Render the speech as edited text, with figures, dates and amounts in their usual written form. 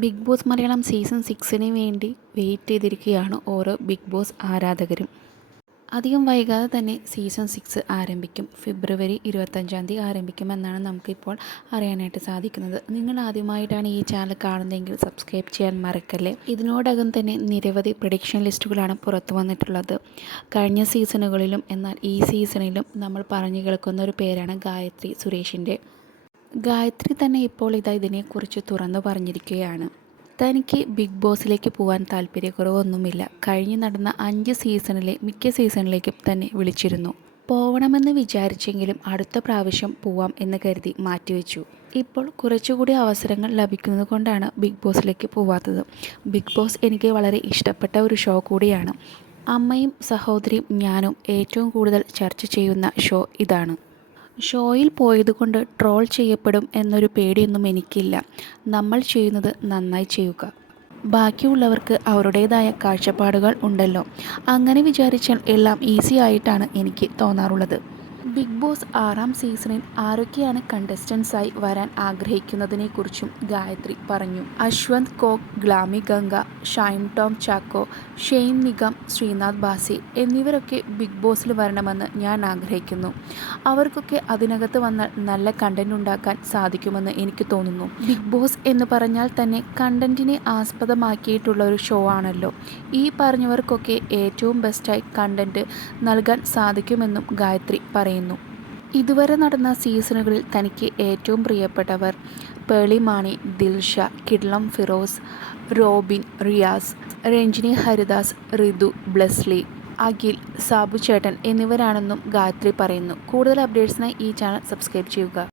Big boss Malayalam season 6 വേണ്ടി wait ചെയ്തിരിക്കുകയാണ് ഓരോ ബിഗ് ബോസ് ആരാധകരും. അധികം വൈകാതെ തന്നെ സീസൺ 6 ആരംഭിക്കും. ഫെബ്രുവരി 25 ആരംഭിക്കുമെന്നാണ് നമുക്കിപ്പോൾ അറിയാനായിട്ട് സാധിക്കുന്നത്. നിങ്ങൾ ആദ്യമായിട്ടാണ് ഈ ചാനൽ കാണുന്നതെങ്കിൽ സബ്സ്ക്രൈബ് ചെയ്യാൻ മറക്കല്ലേ. ഇതിനോടകം തന്നെ നിരവധി പ്രഡിക്ഷൻ ലിസ്റ്റുകളാണ് പുറത്തു വന്നിട്ടുള്ളത്. കഴിഞ്ഞ സീസണുകളിലും എന്നാൽ ഈ സീസണിലും നമ്മൾ പറഞ്ഞു കേൾക്കുന്ന ഒരു പേരാണ് ഗായത്രി സുരേഷിൻ്റെ. ഗായത്രി തന്നെ ഇപ്പോൾ ഇതിനെക്കുറിച്ച് തുറന്നു പറഞ്ഞിരിക്കുകയാണ്. തനിക്ക് ബിഗ് ബോസിലേക്ക് പോകാൻ താല്പര്യക്കുറവൊന്നുമില്ല. കഴിഞ്ഞ് നടന്ന 5 സീസണിലെ മിക്ക സീസണിലേക്കും തന്നെ വിളിച്ചിരുന്നു. പോകണമെന്ന് വിചാരിച്ചെങ്കിലും അടുത്ത പ്രാവശ്യം പോവാം എന്ന് കരുതി മാറ്റിവെച്ചു. ഇപ്പോൾ കുറച്ചുകൂടി അവസരങ്ങൾ ലഭിക്കുന്നത് കൊണ്ടാണ് ബിഗ് ബോസിലേക്ക് പോവാത്തത്. ബിഗ് ബോസ് എനിക്ക് വളരെ ഇഷ്ടപ്പെട്ട ഒരു ഷോ കൂടിയാണ്. അമ്മയും സഹോദരിയും ഞാനും ഏറ്റവും കൂടുതൽ ചർച്ച ചെയ്യുന്ന ഷോ ഇതാണ്. ഷോയിൽ പോയതുകൊണ്ട് ട്രോൾ ചെയ്യപ്പെടും എന്നൊരു പേടിയൊന്നും എനിക്കില്ല. നമ്മൾ ചെയ്യുന്നത് നന്നായി ചെയ്യുക. ബാക്കിയുള്ളവർക്ക് അവരുടേതായ കാഴ്ചപ്പാടുകൾ ഉണ്ടല്ലോ. അങ്ങനെ വിചാരിച്ചാൽ എല്ലാം ഈസി ആയിട്ടാണ് എനിക്ക് തോന്നാറുള്ളത്. ബിഗ് ബോസ് 6ാം സീസണിൽ ആരൊക്കെയാണ് കണ്ടസ്റ്റൻസായി വരാൻ ആഗ്രഹിക്കുന്നതിനെക്കുറിച്ചും ഗായത്രി പറഞ്ഞു. അശ്വന്ത് കോക്, ഗ്ലാമി ഗംഗ, ഷൈൻ ടോം ചാക്കോ, ഷെയ്ൻ നിഗം, ശ്രീനാഥ് ബാസി എന്നിവരൊക്കെ ബിഗ് ബോസിൽ വരണമെന്ന് ഞാൻ ആഗ്രഹിക്കുന്നു. അവർക്കൊക്കെ അതിനകത്ത് വന്നാൽ നല്ല കണ്ടന്റ് ഉണ്ടാക്കാൻ സാധിക്കുമെന്ന് എനിക്ക് തോന്നുന്നു. ബിഗ് ബോസ് എന്ന് പറഞ്ഞാൽ തന്നെ കണ്ടന്റിനെ ആസ്പദമാക്കിയിട്ടുള്ള ഒരു ഷോ ആണല്ലോ. ഈ പറഞ്ഞവർക്കൊക്കെ ഏറ്റവും ബെസ്റ്റായി കണ്ടന്റ് നൽകാൻ സാധിക്കുമെന്നും ഗായത്രി പറയുന്നു. ഇതുവരെ നടന്ന സീസണുകളിൽ തനിക്ക് ഏറ്റവും പ്രിയപ്പെട്ടവർ പേളി മാണി, ദിൽഷ, കിഡ്ലം ഫിറോസ്, റോബിൻ, റിയാസ്, രഞ്ജിനി ഹരിദാസ്, ഋതു, ബ്ലെസ്ലി, അഖിൽ, സാബു ചേട്ടൻ എന്നിവരാണെന്നും ഗായത്രി പറയുന്നു. കൂടുതൽ അപ്ഡേറ്റ്സിനായി ഈ ചാനൽ സബ്സ്ക്രൈബ് ചെയ്യുക.